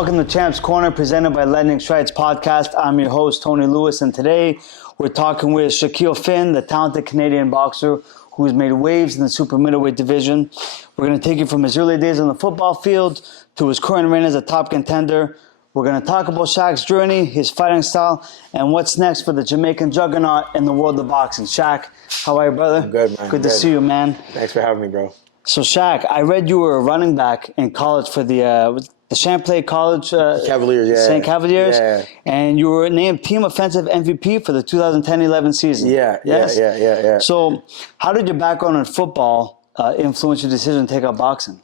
Welcome to Champs Corner, presented by Lightning Strides Podcast. I'm your host, Tony Lewis, and today we're talking with Shakeel Phinn, the talented Canadian boxer who's made waves in the super middleweight division. We're going to take you from his early days on the football field to his current reign as a top contender. We're going to talk about Shaq's journey, his fighting style, and what's next for the Jamaican Juggernaut in the world of boxing. Shaq, how are you, brother? I'm good, man. Good to see you, man. Thanks for having me, bro. So, Shaq, I read you were a running back in college for the Champlain College Cavaliers, yeah. St. Cavaliers, yeah. And you were named Team Offensive MVP for the 2010-11 season. Yeah. So, how did your background in football influence your decision to take up boxing?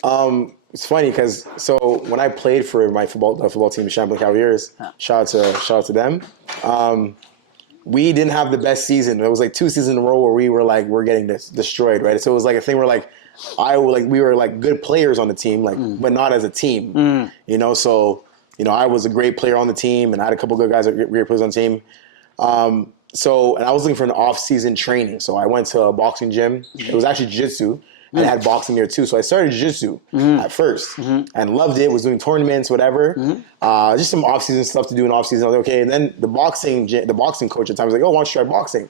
It's funny because when I played for my football team, the Champlain Cavaliers, shout out to them. We didn't have the best season. It was like 2 seasons in a row where we're getting destroyed, right? So it was like a thing where we were like good players on the team, but not as a team, you know. So I was a great player on the team, and I had a couple good guys that were great players on the team. And I was looking for an off-season training, so I went to a boxing gym. It was actually jiu-jitsu. And I had boxing there too. So I started jiu-jitsu at first and loved it, was doing tournaments, whatever. Just some off-season stuff to do in off-season. I was like, okay. And then the boxing coach at the time was like, oh, why don't you try boxing?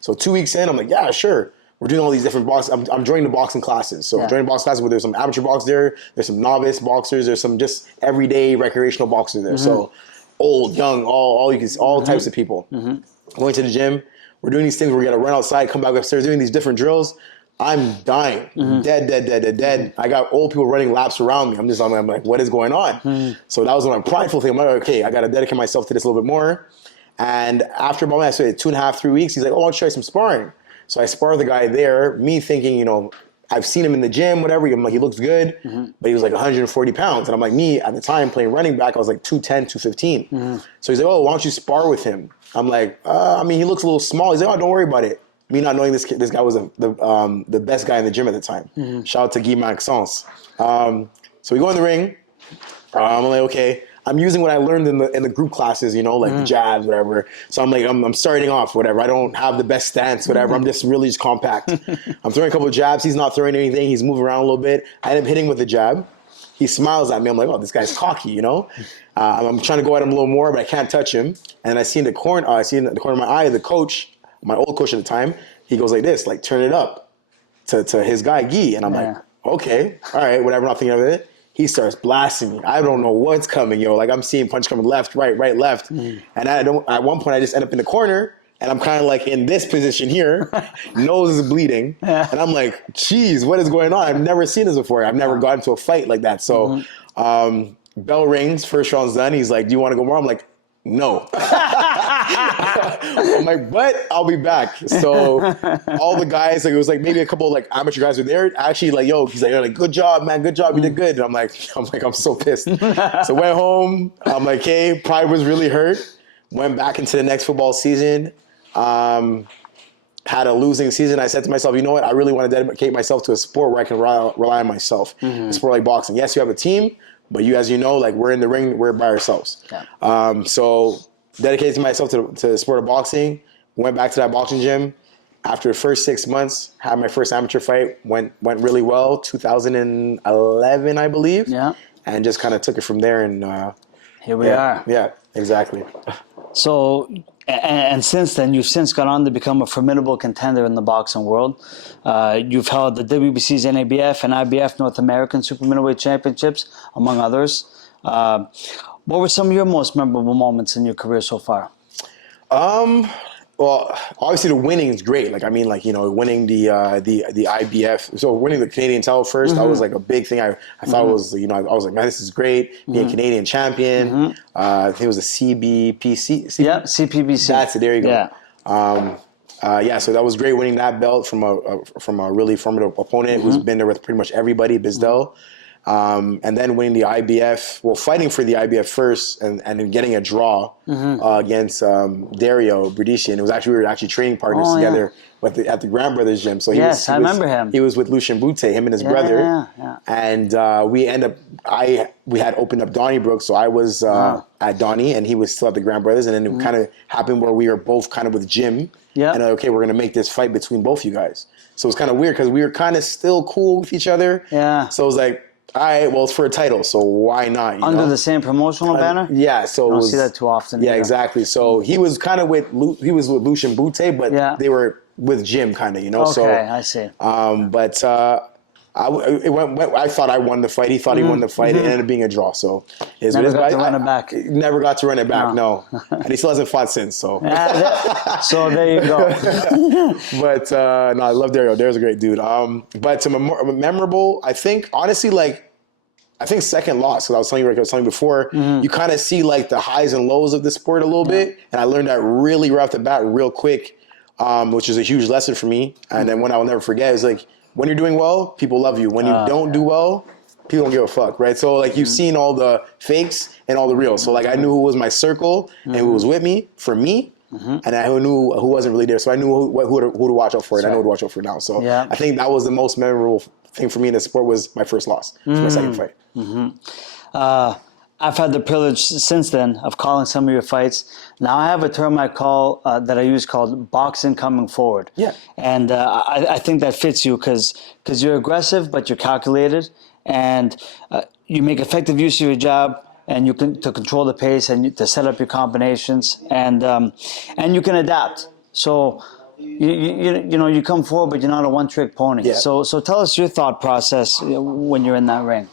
So 2 weeks in, I'm like, yeah, sure. We're doing all these different boxing. I'm joining the boxing classes. So I'm joining boxing classes where there's some amateur boxers there. There's some novice boxers. There's some just everyday recreational boxers there. So old, young, all types of people. Going to the gym. We're doing these things where we got to run outside, come back upstairs, doing these different drills. I'm dying, dead. I got old people running laps around me. I'm like, what is going on? So that was my prideful thing. I'm like, okay, I got to dedicate myself to this a little bit more. And after about, I said 2.5, 3 weeks, he's like, oh, why don't you try some sparring? So I sparred the guy there, me thinking, I've seen him in the gym, whatever. I'm like, he looks good, but he was like 140 pounds. And I'm like, me, at the time, playing running back, I was like 210, 215. So he's like, oh, why don't you spar with him? I'm like, he looks a little small. He's like, oh, don't worry about it. Me not knowing this guy was the best guy in the gym at the time. Shout out to Guy Maxence. So we go in the ring. I'm like, okay. I'm using what I learned in the group classes, the jabs, whatever. So I'm like, I'm starting off, whatever. I don't have the best stance, whatever. I'm just really compact. I'm throwing a couple of jabs. He's not throwing anything. He's moving around a little bit. I end up hitting with the jab. He smiles at me. I'm like, oh, this guy's cocky, I'm trying to go at him a little more, but I can't touch him. And I see in the corner of my eye, the coach, my old coach at the time, he goes like this, like turn it up to his guy, Guy. And I'm like, okay, all right, whatever, not thinking of it. He starts blasting me. I don't know what's coming, Like I'm seeing punch coming left, right, left. And at one point I just end up in the corner and I'm kind of like in this position here, nose is bleeding. And I'm like, geez, what is going on? I've never seen this before. I've never gotten into a fight like that. So bell rings, first round's done. He's like, do you want to go more? I'm like, no. I'm like, but I'll be back. So all the guys, it was like maybe a couple of amateur guys were there. Actually, he's like, good job, man, good job, you did good. And I'm like, I'm so pissed. So went home. I'm like, hey, pride was really hurt. Went back into the next football season. Had a losing season. I said to myself, you know what? I really want to dedicate myself to a sport where I can rely on myself. A sport like boxing. Yes, you have a team. But as you know, we're in the ring, we're by ourselves. So dedicated myself to the sport of boxing. Went back to that boxing gym. After the first 6 months, had my first amateur fight. Went really well. 2011, I believe. Yeah. And just kind of took it from there. And here we are. Yeah, exactly. So, and since then, you've since gone on to become a formidable contender in the boxing world. You've held the WBC's NABF and IBF North American Super Middleweight Championships, among others. What were some of your most memorable moments in your career so far? Well, obviously the winning is great. Winning the IBF. So winning the Canadian title first, that was like a big thing. I thought it was, I was like, man, this is great. Being Canadian champion. I think it was a CBPC. Yeah, CPBC. That's it. There you go. Yeah. So that was great winning that belt from a really formidable opponent who's been there with pretty much everybody, Bizdel. And then winning the IBF, fighting for the IBF first and then getting a draw against Dario Bradician. It was we were actually training partners together at the Grant Brothers gym. So I remember him. He was with Lucien Butte, him and his brother. Yeah. And we had opened up Donnybrook, so I was at Donny and he was still at the Grant Brothers. And then it kind of happened where we were both kind of with Jim. Yeah. And okay, we're going to make this fight between both you guys. So it was kind of weird because we were kind of still cool with each other. Yeah. So it was like, all right, well, it's for a title, so why not? You Under know? the same promotional banner? Yeah, so I don't see that too often. Yeah, either. exactly. So he was kind of with Lucian Bute, but Yeah. they were with Jim, kind of, you know. Okay, So, I see. but I thought I won the fight. He thought he won the fight. It ended up being a draw. So Never got to run it back. Never got to run it back. No, and he still hasn't fought since. So, So there you go. but no, I love Dario. Dario's a great dude. But to memorable, I think honestly, I think second loss, because I was telling you before, you kind of see like the highs and lows of the sport a little bit, and I learned that really right off the bat, real quick, which is a huge lesson for me. And then one I will never forget is like, when you're doing well, people love you. When you don't do well, people don't give a fuck, right? So like you've seen all the fakes and all the reals. So like I knew who was my circle and who was with me for me, and I knew who wasn't really there. So I knew who to watch out for, and I know who to watch out for now. So I think that was the most memorable thing for me in the sport was my first loss. It was my second fight. I've had the privilege since then of calling some of your fights. Now I have a term I call that I use called boxing coming forward. Yeah. And I think that fits you because you're aggressive, but you're calculated, and you make effective use of your jab, and you can to control the pace and to set up your combinations, and you can adapt. So you come forward, but you're not a one-trick pony. Yeah. So tell us your thought process when you're in that ring.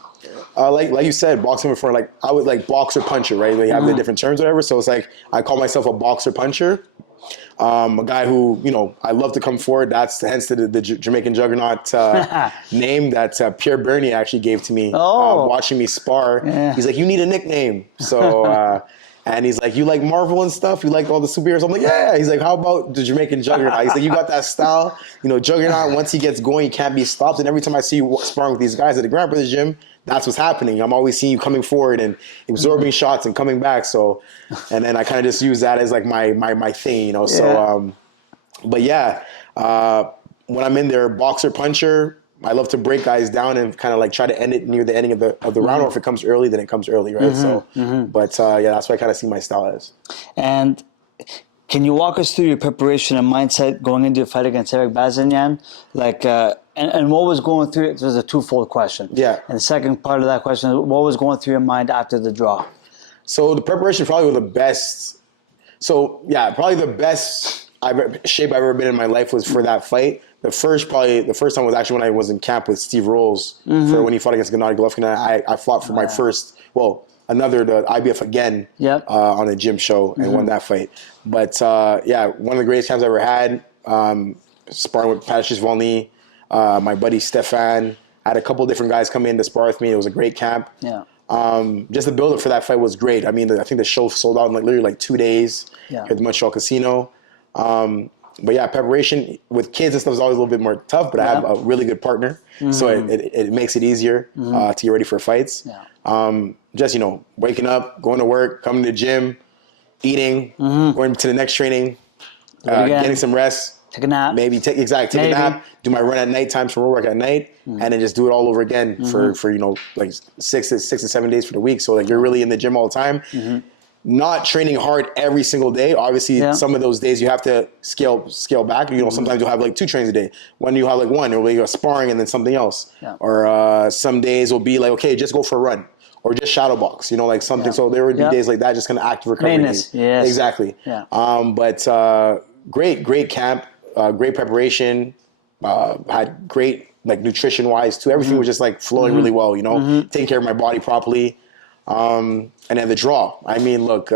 Like you said, boxing before, like I would like boxer puncher, right? They have the different terms, or whatever. So it's like I call myself a boxer puncher. A guy who, I love to come forward. That's hence the Jamaican Juggernaut name that Pierre Bernier actually gave to me watching me spar. Yeah. He's like, you need a nickname. So, and he's like, you like Marvel and stuff? You like all the superheroes? I'm like, yeah. He's like, how about the Jamaican Juggernaut? He's like, you got that style. Juggernaut, once he gets going, he can't be stopped. And every time I see you sparring with these guys at the Grand Brothers gym, that's what's happening. I'm always seeing you coming forward and absorbing shots and coming back. So, and then I kind of just use that as like my thing, So, but yeah, when I'm in there, boxer puncher, I love to break guys down and kind of like try to end it near the ending of the round. Or if it comes early, then it comes early, right? But yeah, that's what I kind of see my style as. And can you walk us through your preparation and mindset going into your fight against Eric Bazignan? Like, and what was going through? It was a twofold question. Yeah. And the second part of that question is, what was going through your mind after the draw? So the preparation probably was the best. So yeah, probably the best shape I've ever been in my life was for that fight. The first time was actually when I was in camp with Steve Rolls for when he fought against Gennady Golovkin. I fought for my first, the IBF again on a gym show and won that fight. But yeah, one of the greatest times I ever had, sparring with Patrice Volny, my buddy Stefan. I had a couple different guys come in to spar with me. It was a great camp. Yeah. Just the build-up for that fight was great. I mean, I think the show sold out in literally 2 days at the Montreal Casino. But yeah, preparation with kids and stuff is always a little bit more tough, but I have a really good partner. So it makes it easier to get ready for fights. Yeah. Just, waking up, going to work, coming to the gym, eating, going to the next training, getting some rest. Take a nap. Take a nap, do my run at night times for work at night, and then just do it all over again for like 6 to 7 days for the week. So like you're really in the gym all the time. Not training hard every single day. Obviously, some of those days you have to scale back. Sometimes you'll have like 2 trains a day. One you have like 1, or you're sparring and then something else. Yeah. Or some days will be like, okay, just go for a run, or just shadow box. Like something. Yeah. So there would be days like that, just kind of active recovery. Maintenance. Yes. Exactly. Yeah. But great camp, great preparation. Had great nutrition wise too. Everything was just flowing really well. Taking care of my body properly. And then the draw. I mean, look,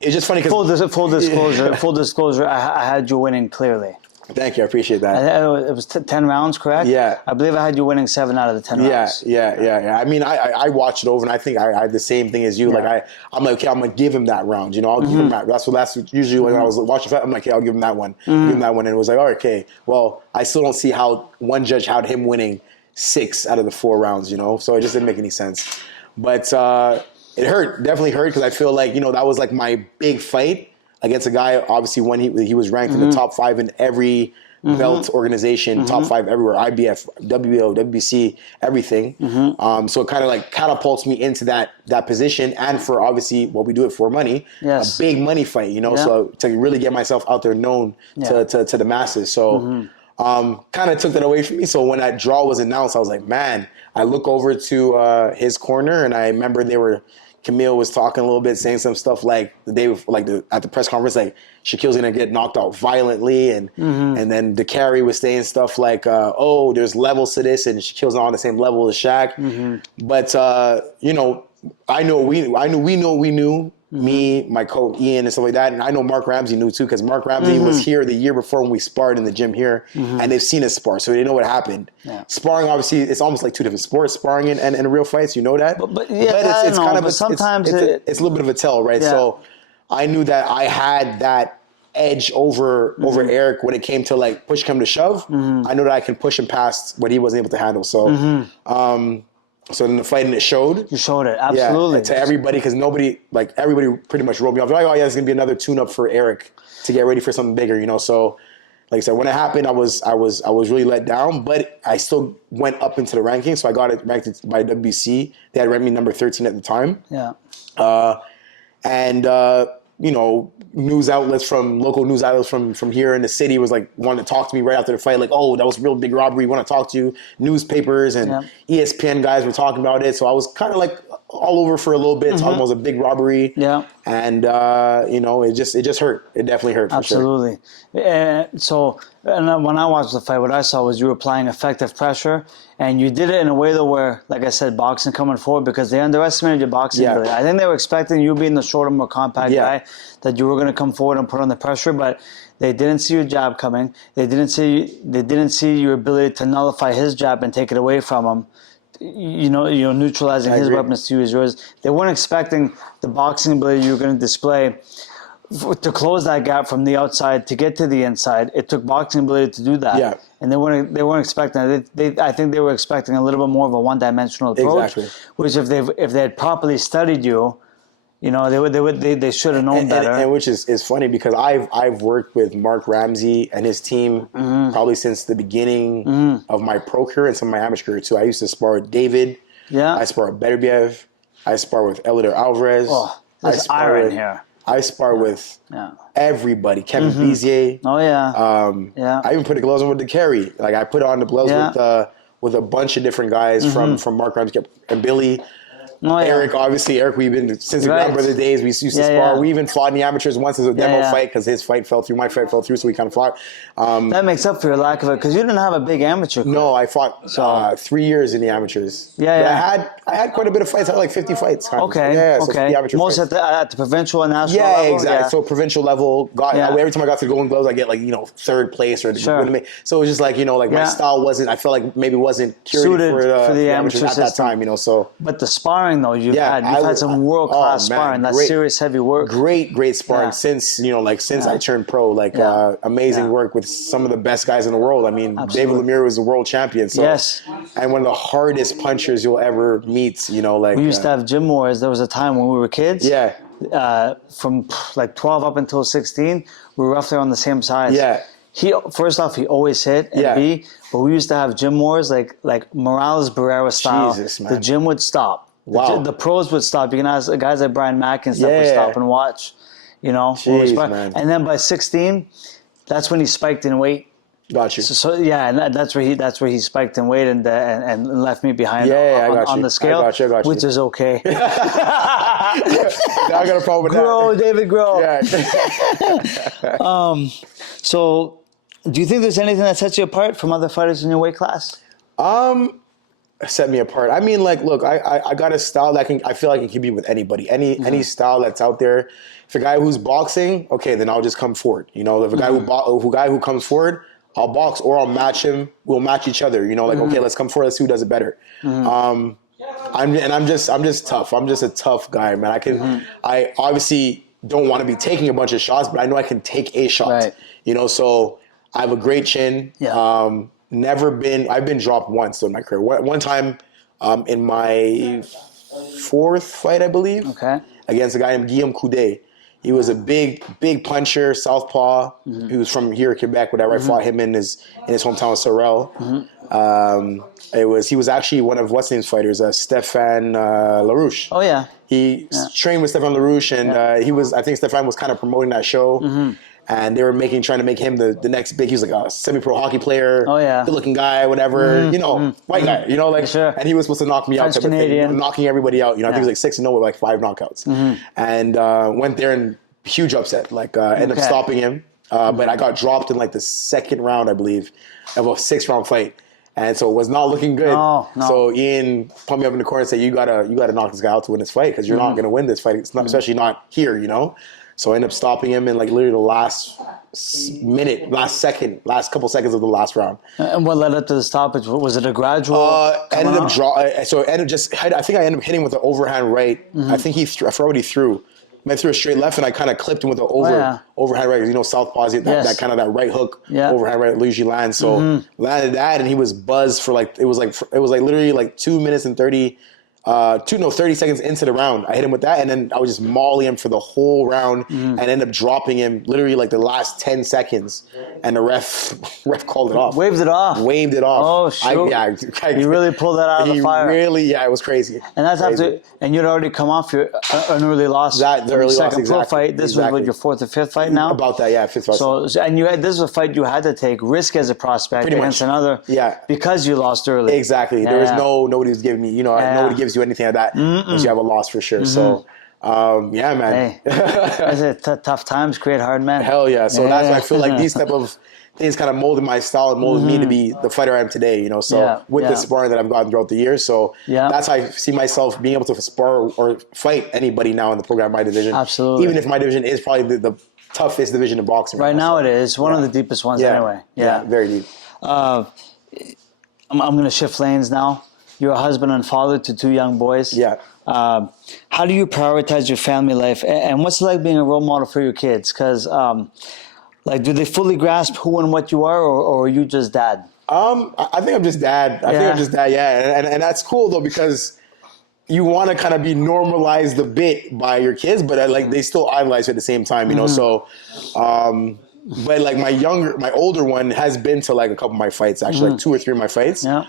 it's just funny because full disclosure. I had you winning clearly. Thank you, I appreciate that. It was 10 rounds, correct? Yeah. I believe I had you winning 7 out of the 10 rounds. Yeah. I mean, I watched it over, and I think I had the same thing as you. Yeah. I'm like, okay, I'm gonna give him that round. I'll give him that. That's usually when I was watching fight. I'm like, okay, I'll give him that one. Give him that one, and it was like, oh, okay. Well, I still don't see how one judge had him winning 6 out of the 4 rounds. So it just didn't make any sense. But it hurt, definitely hurt, because I feel like that was like my big fight against a guy, obviously, when he was ranked in the top 5 in every belt organization, top 5 everywhere, IBF, WBO, WBC, everything. So it kind of catapults me into that position, and for obviously what we do it for money, a big money fight, so to really get myself out there known to the masses. So kind of took that away from me. So when that draw was announced, I was like, man, I look over to his corner, and I remember Camille was talking a little bit, saying some stuff like the day before, at the press conference, like Shaquille's gonna get knocked out violently, and then the carry was saying stuff like, oh, there's levels to this, and Shaquille's not on the same level as Shaq. But I know we knew. Me, my coach Ian, and stuff like that, and I know Mark Ramsey knew too, because Mark Ramsey was here the year before when we sparred in the gym here, and they've seen us spar, so they know what happened. Yeah. Sparring, obviously, it's almost like two different sports: sparring and real fights. You know that, but it's kind of sometimes it's a little bit of a tell, right? Yeah. So I knew that I had that edge over Eric when it came to like push come to shove. I know that I can push him past what he wasn't able to handle. So. So in the fight, and it showed. You showed it, absolutely. Yeah, to everybody, because everybody pretty much wrote me off. They're like, oh yeah, it's gonna be another tune-up for Eric to get ready for something bigger, So, like I said, when it happened, I was really let down, but I still went up into the rankings. So I got it ranked by WBC. They had ranked me number 13 at the time. Yeah. Local news outlets from here in the city was like wanting to talk to me right after the fight, like, oh, that was a real big robbery, want to talk to you. Newspapers and ESPN guys were talking about it, so I was kind of like all over for a little bit, talking about it was a big robbery. Yeah. And it just hurt. It definitely hurt. Absolutely. For sure. And when I watched the fight, what I saw was you were applying effective pressure, and you did it in a way though where, like I said, boxing coming forward, because they underestimated your boxing ability. I think they were expecting you being the shorter, more compact guy, that you were going to come forward and put on the pressure, but they didn't see your jab coming. They didn't see your ability to nullify his jab and take it away from him. Neutralizing his weapons to use yours. They weren't expecting the boxing ability you were going to display to close that gap from the outside to get to the inside. It took boxing ability to do that. Yeah. And they weren't expecting it. I think they were expecting a little bit more of a one-dimensional approach. Exactly. Which if they had properly studied you, they should have known better. And which is funny, because I've worked with Mark Ramsey and his team probably since the beginning of my pro career and some of my amateur career too. I used to spar with David. Yeah. I spar with Beterbiev. I spar with Eleider Alvarez. Oh, there's iron here. I spar with everybody. Kevin Bizier. Oh yeah. I even put the gloves on with the Carey. Like I put on the gloves with a bunch of different guys from Mark Ramsey and Billy. Oh, yeah. Eric, we've been since the Brown Brother days. We used to spar. Yeah. We even fought in the amateurs once as a demo fight, because his fight fell through, my fight fell through, so we kind of fought. That makes up for your lack of it, because you didn't have a big amateur career. No, I fought 3 years in the amateurs. Yeah. I had quite a bit of fights. I had like 50 fights. Okay. Yeah. So okay. Most at the provincial and national level. Yeah, exactly. Yeah. So provincial level. Every time I got to Golden Gloves, I get like third place or so it was just like my style wasn't. I felt like maybe wasn't suited for the amateurs at that time. So. But the sparring though, you've had some world class sparring. That's serious heavy work. Great sparring since I turned pro. Amazing work with some of the best guys in the world. I mean, David Lemieux was the world champion. So, and one of the hardest punchers you'll ever meet. We used to have gym wars. There was a time when we were kids. Yeah. From like 12 up until 16, we were roughly on the same size. Yeah. First off, he always hit, and but we used to have gym wars like Morales Barrera style. Jesus, man. The gym would stop. Wow. The pros would stop. You can ask guys like Brian Mack and stuff would stop and watch. Jeez, man. And then by 16, that's when he spiked in weight. Got you. And that's where he spiked in weight and left me behind on the scale, I got you. Which is okay. I got a problem with that. David, grow. Yeah. So, do you think there's anything that sets you apart from other fighters in your weight class? Set me apart. I mean, look, I got a style that I feel like it can be with anybody. Any style that's out there. If a guy who's boxing, okay, then I'll just come forward. If a guy who comes forward, I'll box or I'll match him. We'll match each other. Okay, let's come forward. Let's see who does it better. I'm just tough. I'm just a tough guy, man. I obviously don't want to be taking a bunch of shots, but I know I can take a shot. Right. So I have a great chin. Yeah. I've been dropped once in my career. One time in my fourth fight, I believe, against a guy named Guillaume Coudet. He was a big puncher, southpaw. He was from here, Quebec, whatever. I fought him in his hometown of Sorel. He was actually one of what's name's fighters, Stéphane LaRouche. Oh yeah. He trained with Stéphane LaRouche, and I think Stéphane was kind of promoting that show. and they were trying to make him the next big. He was like a semi-pro hockey player. Oh, yeah. Good-looking guy, whatever. White guy. Sure. And he was supposed to knock me out. French Canadian. Knocking everybody out. I think he was like 6-0 with like 5 knockouts. And went there and huge upset. Ended up stopping him. But I got dropped in like the second round, I believe, of a 6-round fight. And so it was not looking good. No. So Ian pumped me up in the corner and said, "You gotta knock this guy out to win this fight because you're not gonna win this fight. It's not, especially not here, So I ended up stopping him in like literally the last couple seconds of the last round. And what led up to the stoppage? Was it a gradual? I think I ended up hitting with the overhand right. I think I forgot what he threw. I threw a straight left, and I kind of clipped him with the overhand right. Southpaws, that kind of that right hook, overhand right usually lands. So landed that, and he was buzzed for it was literally like 2 minutes and 30 seconds into the round. I hit him with that, and then I would just molly him for the whole round and end up dropping him literally like the last 10 seconds. And the ref called it off. Waved it off. Oh, shoot. You really pulled that out of the fire. Really, it was crazy. And that's after, and you'd already come off an early loss. The early second loss, pro fight. This was your 4th or 5th fight now? About that, yeah, 5th fight. So, and this is a fight you had to take, risk as a prospect against another. Yeah. Because you lost early. Exactly. There was nobody was giving me, nobody gives you anything like that unless you have a loss for sure. So, yeah, man. Hey, tough times create hard men. Hell yeah. So that's why I feel like these type of things kind of molded my style and molded me to be the fighter I am today, So with the sparring that I've gotten throughout the years. So that's how I see myself being able to spar or fight anybody now in the program, my division. Absolutely. Even if my division is probably the toughest division in boxing. Right now it is. One of the deepest ones anyway. Yeah, very deep. I'm going to shift lanes now. You're a husband and father to 2 young boys. Yeah. How do you prioritize your family life? And what's it like being a role model for your kids? Because, do they fully grasp who and what you are, or are you just dad? I think I'm just dad. Yeah. And that's cool, though, because you want to kind of be normalized a bit by your kids, but they still idolize you at the same time, So, but like my older one has been to like a couple of my fights, actually, like 2 or 3 of my fights. Yeah.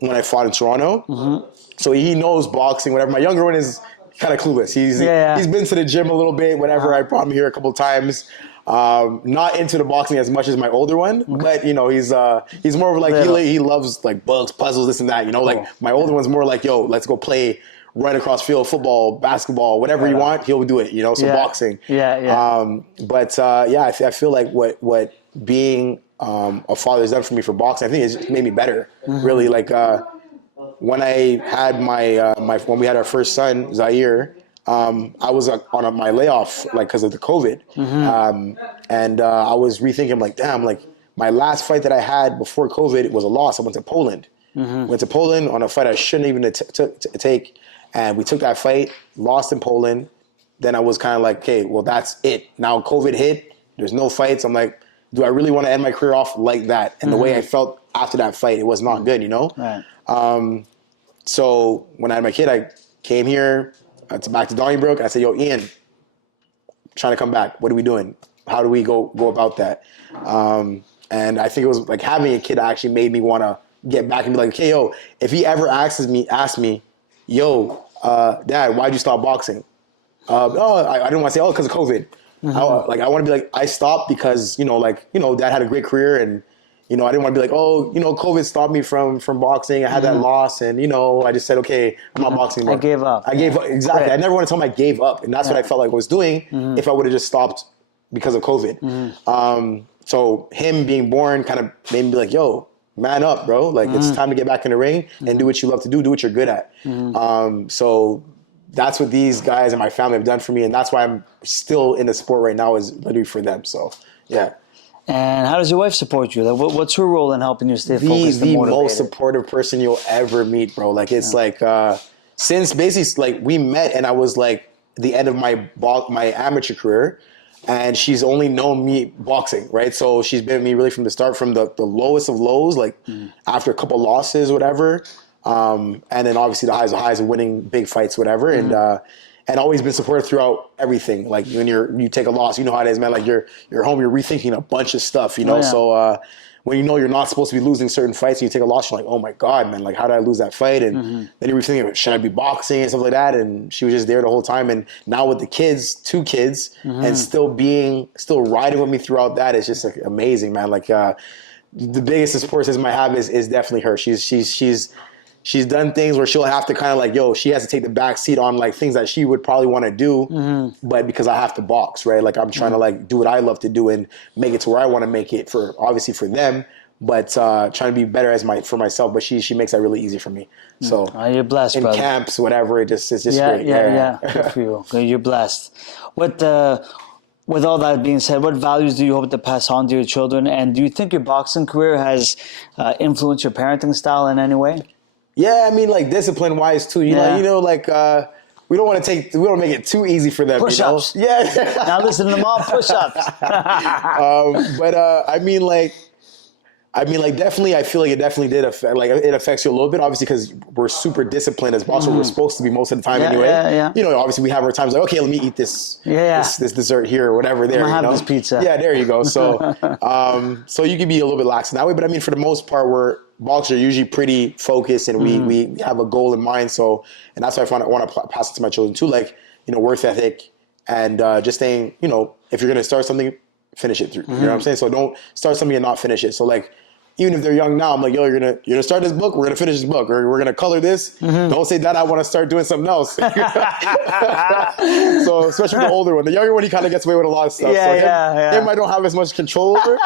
When I fought in Toronto, so he knows boxing. Whatever. My younger one is kind of clueless. He's been to the gym a little bit. Whatever. I brought him here a couple of times. Not into the boxing as much as my older one, but he's more of like he loves like books, puzzles, this and that. Like my older one's more like, yo, let's go play. Run across field, football, basketball, whatever you want, he'll do it. So boxing. I feel like what being a father has done for me for boxing, I think it's made me better. Really, like when I had when we had our first son, Zaire, I was on my layoff because of the COVID, and I was rethinking like, damn, like my last fight that I had before COVID was a loss. I went to Poland. Went to Poland on a fight I shouldn't even take. And we took that fight, lost in Poland. Then I was kind of like, okay, well, that's it. Now COVID hit. There's no fights. I'm like, do I really want to end my career off like that? And the way I felt after that fight, it was not good, Right. So when I had my kid, I came here back to Donnybrook. I said, yo, Ian, I'm trying to come back. What are we doing? How do we go about that? And I think it was like having a kid actually made me want to get back and be like, okay, yo, if he ever asks me, yo, Dad, why'd you stop boxing? I didn't want to say, because of COVID. I want to be like, I stopped because, Dad had a great career, and, I didn't want to be like, COVID stopped me from boxing. I had that loss, and, I just said, okay, I'm not boxing anymore. I gave up. I gave up. Exactly. Right. I never want to tell him I gave up, and that's what I felt like I was doing if I would have just stopped because of COVID. So him being born kind of made me be like, yo, man up, bro. Like, it's time to get back in the ring and do what you love to do what you're good at. So that's what these guys and my family have done for me, and that's why I'm still in the sport right now, is literally for them. So, yeah. And how does your wife support you? Like, what's her role in helping you stay focused and motivated? The most supportive person you'll ever meet, bro. Like, it's since basically, like, we met and I was, like, the end of my amateur career, and she's only known me boxing, right? So she's been with me really from the start, from the lowest of lows, like after a couple losses, whatever. And then obviously the highs of winning big fights, whatever. And always been supportive throughout everything. Like when you take a loss, you know how it is, man. Like you're home, you're rethinking a bunch of stuff, So when you know you're not supposed to be losing certain fights and you take a loss, you're like, oh my God, man, like how did I lose that fight? And then you were thinking, should I be boxing and stuff like that? And she was just there the whole time. And now with the kids, 2 kids, and still riding with me throughout that is just like amazing, man. Like the biggest support system I have is definitely her. She's done things where she'll have to kind of like, she has to take the back seat on like things that she would probably want to do, but because I have to box, right? Like I'm trying to like do what I love to do and make it to where I want to make it obviously for them, but trying to be better for myself. But she makes that really easy for me. So you're blessed, in brother. camps, whatever, it's just great. Yeah. Good for you. You're blessed. With all that being said, what values do you hope to pass on to your children? And do you think your boxing career has influenced your parenting style in any way? Yeah, I mean, like discipline wise too. We don't make it too easy for them. Push-ups. Yeah. Now listen to mom, push-ups. Definitely, I feel like it definitely did affect. Like it affects you a little bit, obviously, because we're super disciplined as boxers. We're supposed to be most of the time anyway. Yeah. Obviously, we have our times like, okay, let me eat this dessert here or whatever. There, have this pizza. Yeah, there you go. So, so you can be a little bit lax in that way, but I mean, for the most part, boxers are usually pretty focused, and we have a goal in mind. So, and that's why I want to pass it to my children too, like work ethic and just saying, if you're gonna start something, finish it through. You know what I'm saying? So don't start something and not finish it. So like, even if they're young now, I'm like, you're gonna start this book, we're gonna finish this book, or we're gonna color this. Don't say, Dad, I want to start doing something else. So especially the older one, the younger one, he kind of gets away with a lot of stuff. Him I don't have as much control over,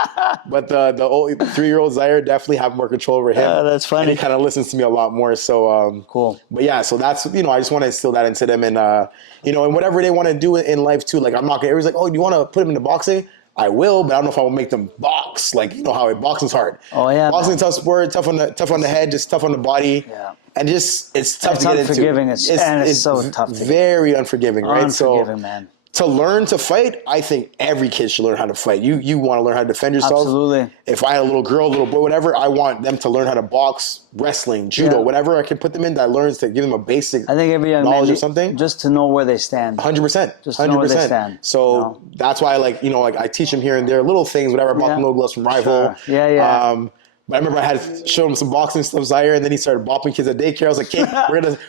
but the old 3-year-old Zaire definitely have more control over him. That's funny. And he kind of listens to me a lot more. So cool. But yeah, so that's I just want to instill that into them, and and whatever they want to do in life too. Like I'm not gonna. Everybody's like, oh, you want to put them into boxing? I will, but I don't know if I will make them box. Like how boxing's hard. Oh yeah, boxing's a tough sport, tough on the head, just tough on the body. Yeah, and just it's tough to get into. It's so tough to get. Very unforgiving, right? Unforgiving, man. To learn to fight, I think every kid should learn how to fight. You want to learn how to defend yourself. Absolutely. If I had a little girl, little boy, whatever, I want them to learn how to box, wrestling, judo, whatever I can put them in that learns to give them a basic knowledge of something. Just to know where they stand. 100%. Just to know where they stand. So that's why I teach them here and there, little things, whatever. I bought them little gloves from Rival. Sure. Yeah. But I remember I had showed him some boxing stuff, Zaire, and then he started bopping kids at daycare. I was like, "Okay,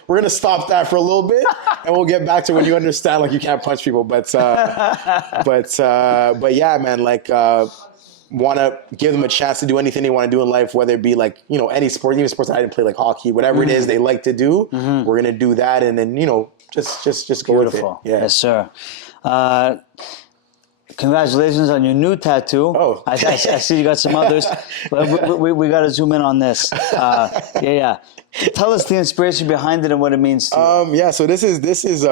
we're gonna stop that for a little bit, and we'll get back to when you understand like you can't punch people." But yeah, man, like want to give them a chance to do anything they want to do in life, whether it be like any sport, even sports that I didn't play, like hockey, whatever it is they like to do. We're gonna do that, and then just go with it. Yeah. Yes, sir. Congratulations on your new tattoo. Oh. I see you got some others, but we got to zoom in on this. Yeah. Tell us the inspiration behind it and what it means to you. So this is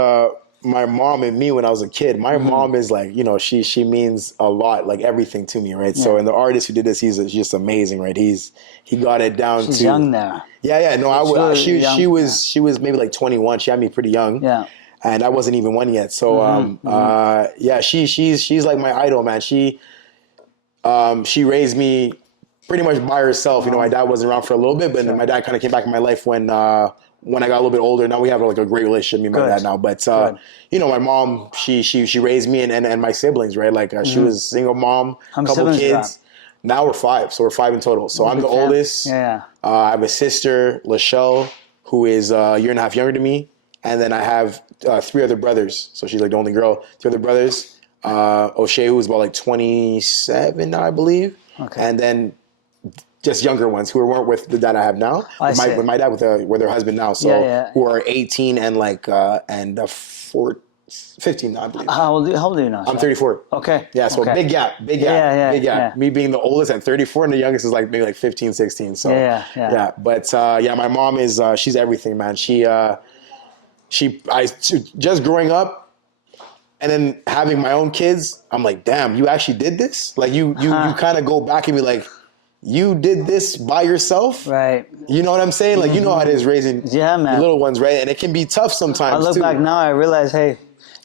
my mom and me when I was a kid. My mom is like, she means a lot, like everything to me, right? Yeah. So, and the artist who did this, he's just amazing, right? He got it down She's to young there. Yeah. No, she was maybe like 21. She had me pretty young. Yeah. And I wasn't even one yet. So, she's like my idol, man. She raised me pretty much by herself. My dad wasn't around for a little bit, but my dad kind of came back in my life when I got a little bit older. Now we have like a great relationship, me and my dad now. But, my mom, she raised me and my siblings, right? Like she was a single mom, couple kids. Now we're 5. So we're 5 in total. So I'm the oldest. Yeah. I have a sister, Lachelle, who is a year and a half younger than me. And then I have 3 other brothers. So she's like the only girl. 3 other brothers. O'Shea, who's about like 27 now, I believe. Okay. And then just younger ones who weren't with the dad I have now. With my dad, with their husband now. So who are 18 and like 15 now, I believe. How old are you now? I'm 34. Okay. Yeah, so big gap. Big gap. Yeah. Me being the oldest at 34 and the youngest is like maybe like 15, 16. So yeah. But my mom is she's everything, man. I just growing up and then having my own kids, I'm like, damn, you actually did this? Like you kind of go back and be like, you did this by yourself? Right. You know what I'm saying? Like, you know how it is raising little ones, right? And it can be tough sometimes, I look back now, I realize, hey,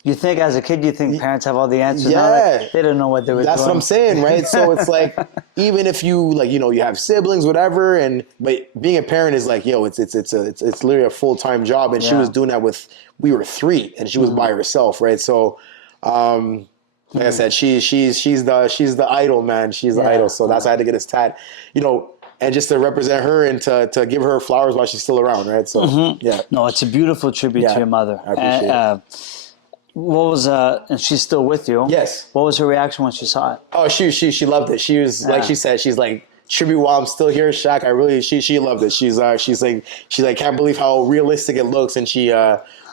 you think as a kid, you think parents have all the answers. Yeah. Now they don't know what they were doing. That's what I'm saying, right? So it's like, even if you like, you have siblings, whatever, but being a parent is like, it's literally a full-time job. And she was doing that we were 3 and she was by herself, right? So, Like I said, she's the idol, man. She's the idol. So that's why I had to get this tat, and just to represent her and to give her flowers while she's still around, right? So yeah. No, it's a beautiful tribute to your mother. I appreciate it. What was and she's still with you? Yes. What was her reaction when she saw it? Oh, she loved it. She was like she said, she's like, tribute while I'm still here, Shaq. She loved it. She's like can't believe how realistic it looks, and she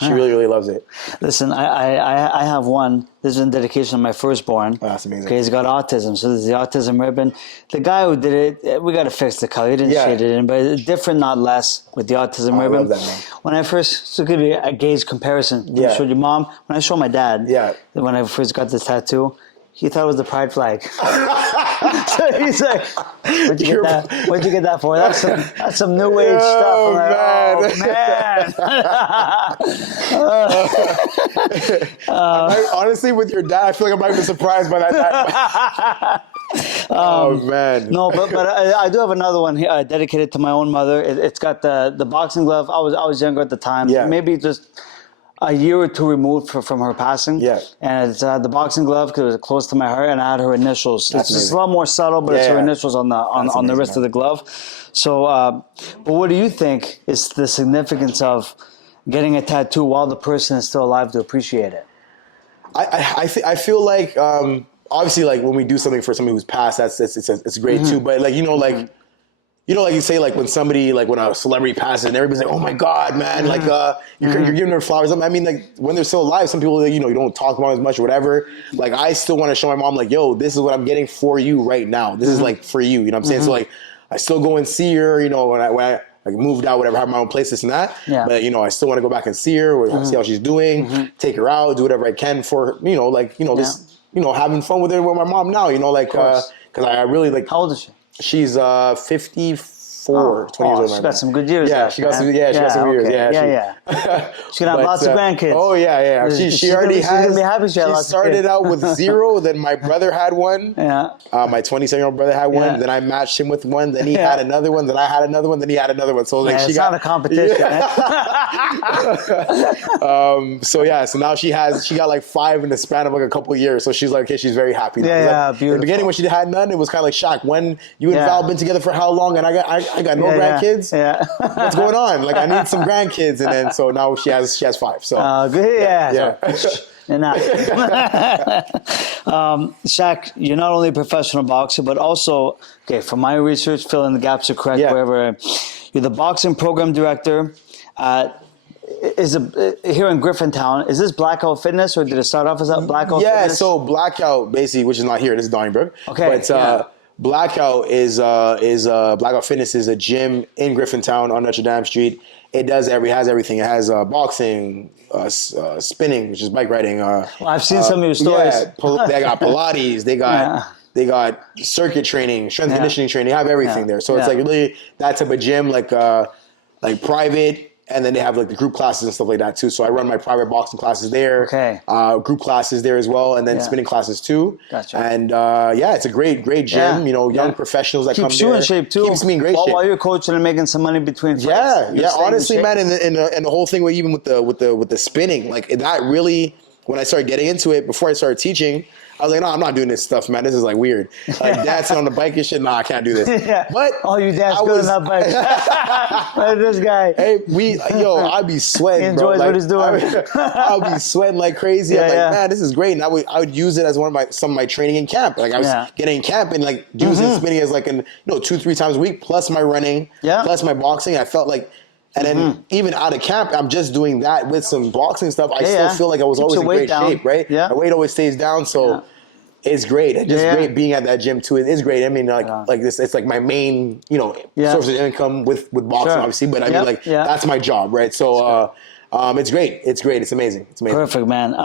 really loves it. Listen, I have one. This is in dedication to my firstborn. Oh, that's amazing. Okay, he's got autism, so there's the autism ribbon. The guy who did it, we got to fix the color. He didn't shade it in, but it's different, not less, with the autism ribbon. I love that, man. When I first, so give you a gauge comparison. When I showed your mom, when I showed my dad, when I first got this tattoo, he thought it was the pride flag. So he's like, "Where'd you get that? Where'd you get that for? That's some new age stuff." I'm like, Honestly, with your dad, I feel like I might be surprised by that. Oh man! No, but I do have another one here dedicated to my own mother. It's got the boxing glove. I was younger at the time. Yeah. Maybe just a year or two removed from her passing. Yeah. And it's the boxing glove because it was close to my heart, and I had her initials. It's just a lot more subtle, but it's her initials on the wrist of the glove. So, but what do you think is the significance of getting a tattoo while the person is still alive to appreciate it? I feel like obviously, like when we do something for somebody who's passed, it's great too. But like like you say, like when somebody, like when a celebrity passes and everybody's like, oh my God, man, like you're giving her flowers. I mean, like when they're still alive, some people, you don't talk about it as much or whatever. Like I still want to show my mom, like, yo, this is what I'm getting for you right now. This is like for you. You know what I'm saying? So like I still go and see her, when I like moved out, whatever, have my own place, this and that. Yeah. But I still want to go back and see her, see how she's doing, take her out, do whatever I can for her, just having fun with her with my mom now, because I really like. How old is she? She's 54, 20 years old. She got some good years. Yeah, she got some. Yeah, she got some years. Yeah. She's gonna have lots of grandkids. Oh yeah. She already has. She's gonna be happy She started out with 0. Then my brother had one. Yeah. My 27-year-old brother had one. Then I matched him with one. Then he had another one. Then I had another one. Then he had another one. So like it's not a competition. So now she got like 5 in the span of like a couple of years. So she's like, okay, she's very happy now. Yeah, like, beautiful. In the beginning when she had none, it was kind of like shock. When you and Val been together for how long? And I got no grandkids. Yeah. What's going on? Like I need some grandkids, and then so now she has 5. So good. Yeah. Shaq, you're not only a professional boxer, but also, from my research, fill in the gaps are correct wherever. You're the boxing program director. Here in Griffintown, is this Blackout Fitness, or did it start off as Blackout Fitness? Yeah, so Blackout, basically, which is not here, this is Donnybrook. Okay. But Blackout Blackout Fitness is a gym in Griffintown on Notre Dame Street. It has everything. It has boxing, spinning, which is bike riding. I've seen some of your stories. Yeah, they got Pilates. They got circuit training, strength conditioning training. They have everything there. So it's like really that type of gym, like private. And then they have like the group classes and stuff like that too. So I run my private boxing classes there. Okay. Group classes there as well, and then spinning classes too. Gotcha. And it's a great gym. Young professionals that come there. Keeps you in shape too. Keeps me in great shape while you're coaching and making some money between fights. Yeah. Honestly, man, and the whole thing with even with the spinning, like that really. When I started getting into it, before I started teaching, I was like, no, I'm not doing this stuff, man. This is like weird. Like dancing on the bike and shit. Nah, I can't do this. But you dance good on that bike. Like this guy. Hey, I'd be sweating, he enjoys what he's doing. I'll be sweating like crazy. I'm like, man, this is great. And I would use it as some of my training in camp. Like I was getting in camp and like using spinning as like 2-3 times a week, plus my running, plus my boxing. I felt like. And then even out of camp, I'm just doing that with some boxing stuff. I still feel like I was always in great shape, right? Yeah. My weight always stays down, so it's great. It's just great being at that gym too. It is great. I mean, like this, it's like my main, source of income with boxing, obviously. But I mean, that's my job, right? So it's great. It's amazing. Perfect, man.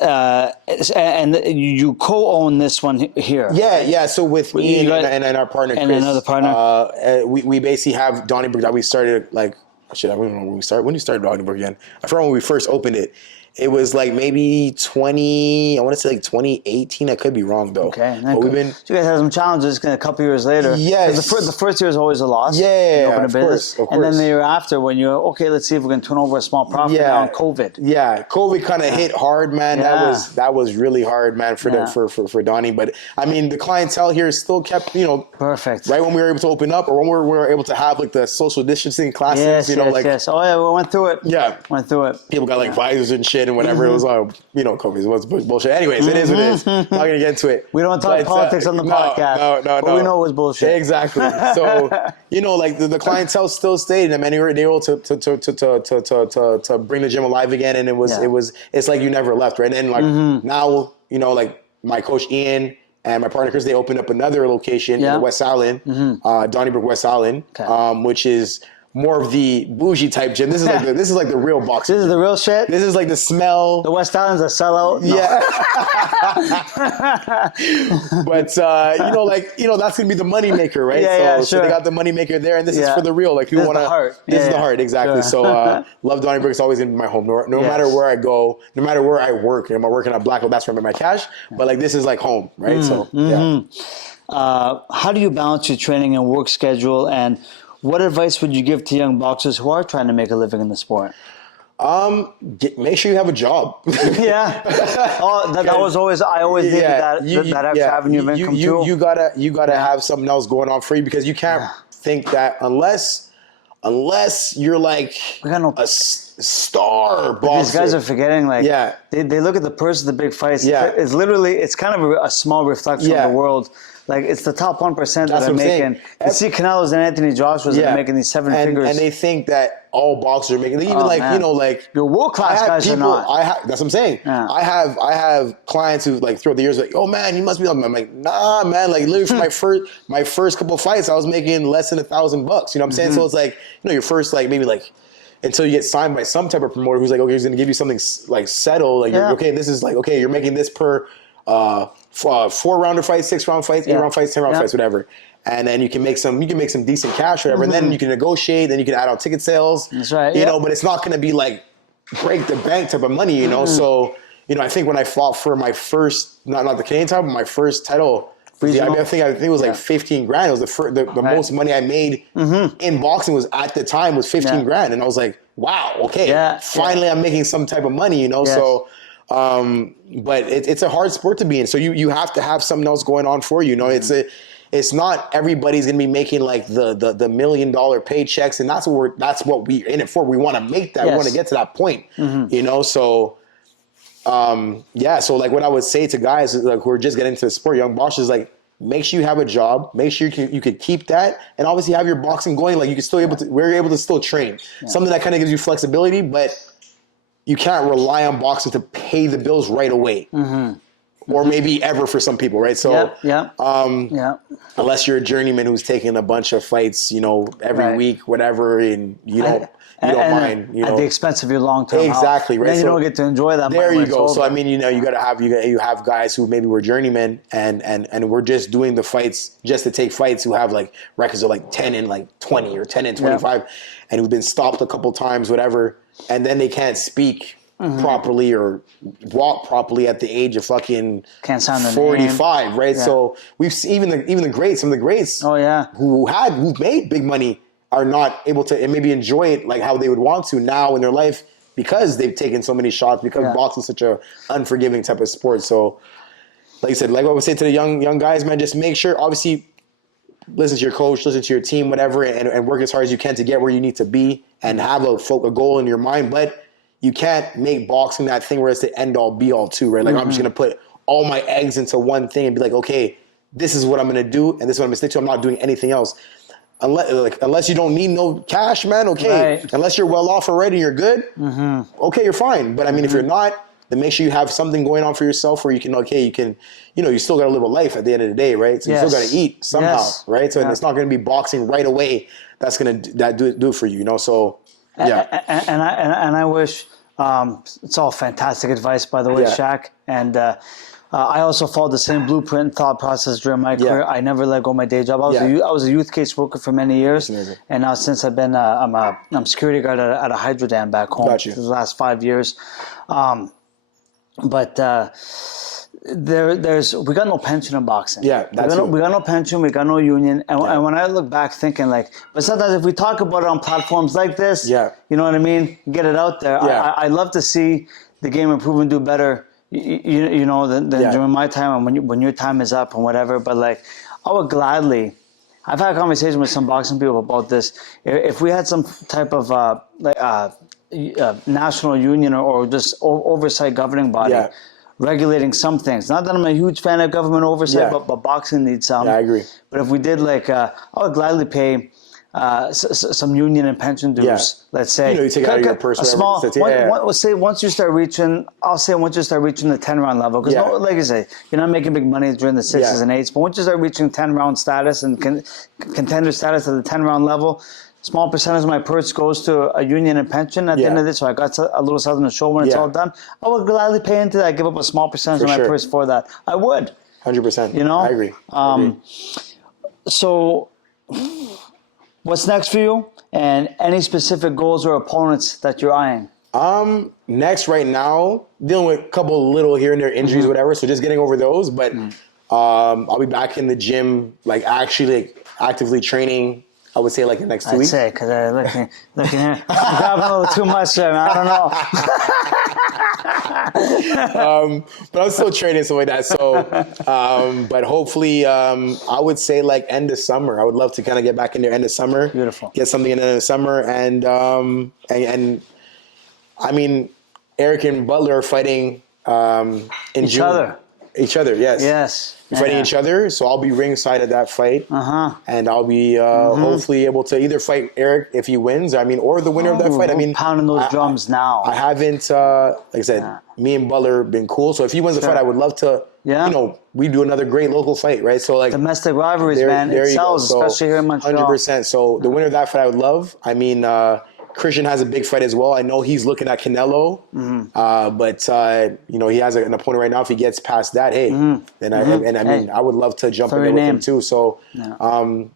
And you co-own this one here. Yeah. So with Ian and our partner Chris, and another partner, we basically have Donnybrook that we started like. Shit, I don't know when we started. When did we start Donnybrook again? I forgot when we first opened it. It was like maybe I want to say like 2018. I could be wrong though. Okay. But we've been. So you guys had some challenges a couple years later. Yes. The first year is always a loss. Yeah, of course. And then the year after, when you're, okay, let's see if we can turn over a small profit now on COVID. Yeah. COVID kind of hit hard, man. Yeah. That was really hard, man, for Donnie. But I mean, the clientele here still kept, Perfect. right when we were able to open up or when we were able to have like the social distancing classes, Yes. Oh yeah, we went through it. Yeah. Went through it. People got like visors and shit and whatever. It was all, COVID. It was bullshit. Anyways, it is what it is. I'm not going to get into it. We don't talk politics on the podcast. No. But we know it was bullshit. Exactly. So, like the clientele still stayed. I mean, they were able to bring the gym alive again. And it's like you never left, right? And then now, like my coach Ian and my partner Chris, they opened up another location in West Island, Donnybrook, West Island, which is more of the bougie type gym. This is like the real boxing. This is the real shit. This is like the smell. The West Island's a sellout. No. Yeah. But that's gonna be the money maker, right? So they got the money maker there, and this is for the real. Like you want to. This is the heart, exactly. Sure. So love Donnybrook. It's always gonna be my home. No matter where I go, no matter where I work. I'm working at Blackwell. That's where I make my cash. But like this is like home, right? So yeah. How do you balance your training and work schedule, and what advice would you give to young boxers who are trying to make a living in the sport? Make sure you have a job. Yeah. Oh, that was always, I always needed that extra avenue of income too. You gotta have something else going on for you, because you can't think that unless you're like a star boxer. These guys are forgetting, they look at the purse of the big fights. Yeah. It's kind of a small reflection of the world. Like, it's the top 1% that are making. You see Canelo's and Anthony Joshua's that are making these seven figures. And they think that all boxers are making, your world-class guys are not. That's what I'm saying. Yeah. I have clients who throughout the years oh man, you must be. I'm like, nah, man. Like literally for my first couple of fights, I was making less than $1,000. You know what I'm saying? So it's like, your first maybe until you get signed by some type of promoter who's like, okay, he's going to give you something settled. Like, okay, this is okay, you're making this per 4-rounder fights, 6-round fights, 8-round fights, 10-round fights, whatever. And then you can make some decent cash, whatever. And then you can negotiate. Then you can add on ticket sales. That's right. You know, but it's not going to be break the bank type of money. You know, so I think when I fought for my first, not the Canadian title, but my first title. I think it was $15,000. It was the most money I made in boxing was at the time was $15,000, and I was like, wow, okay, finally I'm making some type of money. So. But it's a hard sport to be in. So you have to have something else going on for you. It's not everybody's gonna be making the $1 million paychecks, and that's what we're in it for. We want to make that. We want to get to that point. So so what I would say to guys who are just getting into the sport, young boxers, make sure you have a job. Make sure you could keep that, and obviously have your boxing going. You can still we're able to still train. Something that kind of gives you flexibility, but you can't rely on boxing to pay the bills right away. Or maybe ever for some people, right? So, unless you're a journeyman who's taking a bunch of fights, every week, whatever, and you don't mind, at the expense of your long-term exactly, health. right? Then you don't get to enjoy that. There you go. So I mean, you have guys who maybe were journeymen and we're just doing the fights just to take fights, who have records of 10 and 20 or 10 and 25, and who've been stopped a couple times, whatever, and then they can't speak properly or walk properly at the age of fucking 45, right? Yeah. So we've seen even the greats, some of the greats, who've made big money are not able to maybe enjoy it how they would want to now in their life, because they've taken so many shots, because boxing is such a unforgiving type of sport. So, like I said, I would say to the young guys, man, just make sure, obviously, listen to your coach, listen to your team, whatever, and work as hard as you can to get where you need to be and have a goal in your mind. But you can't make boxing that thing where it's the end all be all too, right? I'm just going to put all my eggs into one thing and be okay, this is what I'm going to do, and this is what I'm going to stick to. I'm not doing anything else. Unless you don't need no cash, man, okay. Right. Unless you're well off already and you're good, okay, you're fine. But I mean, if you're not, then make sure you have something going on for yourself where you can, you still got to live a life at the end of the day, right? So you still got to eat somehow, right? So it's not going to be boxing right away. That's going to do it for you, So, yeah. And I wish, it's all fantastic advice, by the way, Shaq. And I also followed the same blueprint thought process during my career. I never let go of my day job. I was a youth case worker for many years, and now since I've been I'm security guard at a hydro dam back home. Got you. For the last 5 years, but we got no pension in boxing. Yeah, we got no pension, we got no union, and when I look back, thinking like, but sometimes if we talk about it on platforms like this, you know what I mean, get it out there. I love to see the game improve and do better. You know, than during my time and when your time is up and whatever. But like, I would gladly. I've had a conversation with some boxing people about this. If we had some type of national union or just oversight governing body regulating some things. Not that I'm a huge fan of government oversight, but boxing needs some. Yeah, I agree. But if we did like, I would gladly pay. Some union and pension dues, let's say. You take out of your purse. A small. Let's say once you start reaching the 10-round level, because like I say, you're not making big money during the 6s and 8s, but once you start reaching 10-round status and contender status at the 10-round level, small percentage of my purse goes to a union and pension at the end of this, so I got a little something to show when it's all done. I would gladly pay into that, give up a small percentage of my purse for that. I would. 100%. You know? I agree. So... What's next for you, and any specific goals or opponents that you're eyeing? Next, right now, dealing with a couple little here and there injuries, whatever. So just getting over those. But I'll be back in the gym, like actually, like actively training. I would say like the next 2 weeks. I'd say because I looking here, I'm grabbing a little too much there, man. I don't know. But I'm still training stuff like that. So, but hopefully, I would say like end of summer. I would love to kind of get back in there end of summer. Beautiful. Get something in the end of summer, and I mean, Eric and Butler are fighting in Each June. Each other, yes. Yes. We're fighting each other, so I'll be ringside at that fight. And I'll be hopefully able to either fight Eric if he wins, or the winner of that fight. I mean, pounding those drums now. I haven't, like I said, me and Butler have been cool. So if he wins the fight, I would love to, we do another great local fight, right? So like domestic rivalries, man, it sells, especially here in Montreal. 100%. So the winner of that fight, I would love. I mean, Christian has a big fight as well. I know he's looking at Canelo, but he has an opponent right now. If he gets past that, then I would love to jump in there with him too. So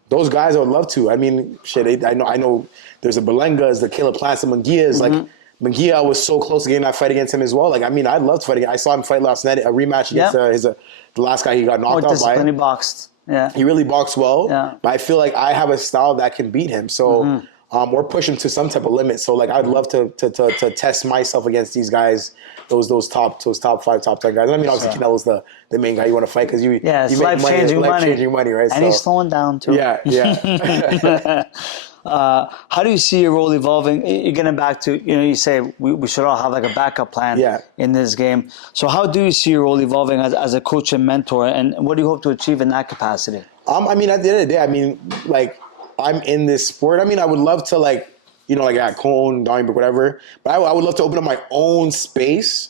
those guys, I would love to. I mean, shit, I know there's a Belengas, the Caleb Plants, the Munguias. Like Munguia was so close to getting that fight against him as well. Like, I mean, I'd love to fight against. I saw him fight last night, a rematch against the last guy he got knocked out by. He boxed. Yeah, he really boxed well. Yeah. But I feel like I have a style that can beat him. So. Or push him to some type of limit. So like I'd love to test myself against these guys, those top 5, top 10 guys. I mean, obviously Canelo's the main guy you want to fight because you it's make life-changing money, right? And he's slowing down too. Yeah. How do you see your role evolving? You're getting back to, you say we should all have like a backup plan in this game. So how do you see your role evolving as a coach and mentor, and what do you hope to achieve in that capacity? I mean, at the end of the day, I mean, like, I'm in this sport. I mean, I would love to like at Cone, Donnybrook, whatever. But I would love to open up my own space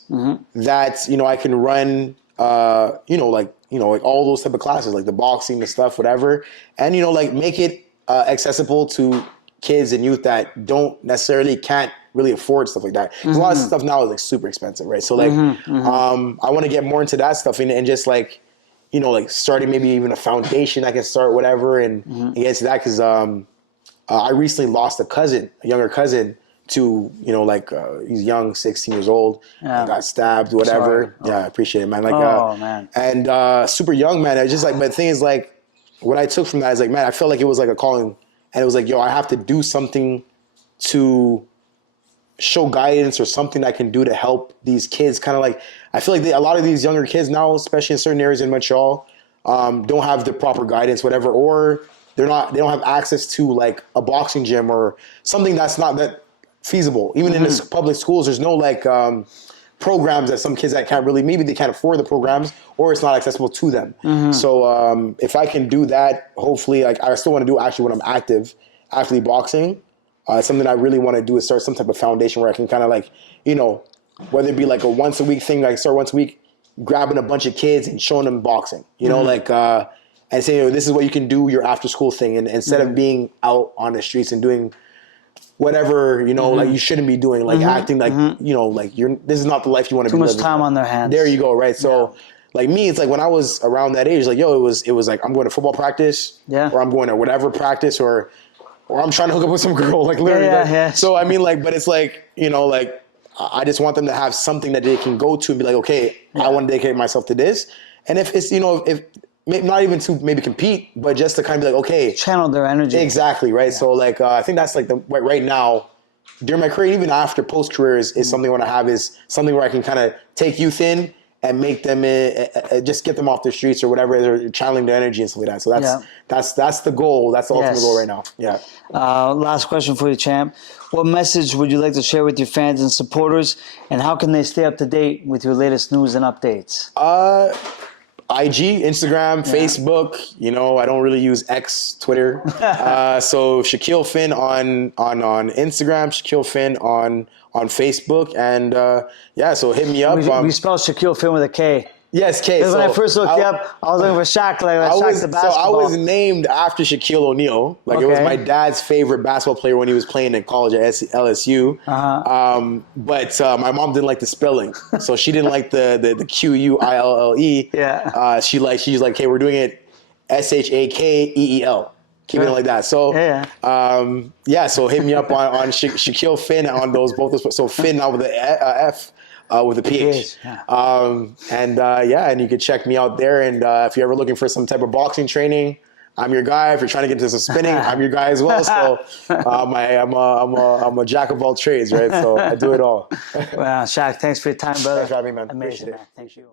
that, I can run, like all those type of classes, like the boxing, the stuff, whatever. And, like make it accessible to kids and youth that don't necessarily can't really afford stuff like that. Because a lot of stuff now is like super expensive, right? So like, I want to get more into that stuff and just like, like starting maybe even a foundation I can start, whatever, and get into that because I recently lost a younger cousin to, he's young, 16 years old, and got stabbed, whatever. Sorry. Yeah, I appreciate it, man. Like, man. And super young, man. I just like, but the thing is like, what I took from that is like, man, I felt like it was like a calling, and it was like, yo, I have to do something to show guidance or something I can do to help these kids. Kind of like, I feel like a lot of these younger kids now, especially in certain areas in Montreal, don't have the proper guidance, whatever, or they don't have access to like a boxing gym or something that's not that feasible. Even in the public schools, there's no like programs that some kids that maybe they can't afford the programs or it's not accessible to them. So if I can do that, hopefully, like I still want to do actually when I'm actively boxing. Something I really want to do is start some type of foundation where I can kind of like, whether it be like a once a week thing, like start once a week, grabbing a bunch of kids and showing them boxing, and saying, this is what you can do, your after school thing. And instead of being out on the streets and doing whatever, like you shouldn't be doing, like acting like, like this is not the life you want to be living. Too much time on their hands. There you go. Right. So like me, it's like when I was around that age, like, yo, it was like I'm going to football practice, or I'm going to whatever practice, or I'm trying to hook up with some girl, like literally. Yeah. So I mean, like, but it's like, you know, like I just want them to have something that they can go to and be like, okay, I want to dedicate myself to this. And if it's, you know, if not even to maybe compete, but just to kind of be like, okay, channel their energy. Exactly, right? Yeah. So like, I think that's like the right now, during my career, even after post career, is something I want to have, is something where I can kind of take youth in and make them just get them off the streets or whatever, they're channeling their energy and stuff like that. So that's the goal. That's the ultimate goal right now. Yeah. Last question for you, champ. What message would you like to share with your fans and supporters, and how can they stay up to date with your latest news and updates? IG, Instagram, Facebook. You know, I don't really use X, Twitter. So Shakeel Phinn on Instagram, Shakeel Phinn on Facebook, and so hit me up. We spell Shakeel Phinn with a K. Yes, K. Because when I first looked you up, I was looking for Shaq, like Shaq the basketball. So I was named after Shaquille O'Neal. Like, it was my dad's favorite basketball player when he was playing in college at LSU. But my mom didn't like the spelling, so she didn't like the Quille. Yeah. She's like, hey, we're doing it Shakeel. Keep it like that. So so hit me up on Shakeel Phinn on both those. So Finn now with the F. With a PH. And you can check me out there. And if you're ever looking for some type of boxing training, I'm your guy. If you're trying to get into some spinning, I'm your guy as well. So I'm a jack of all trades, right? So I do it all. Well, Shaq, thanks for your time, brother. Thanks for having me, man. Amazing, man. Thank you.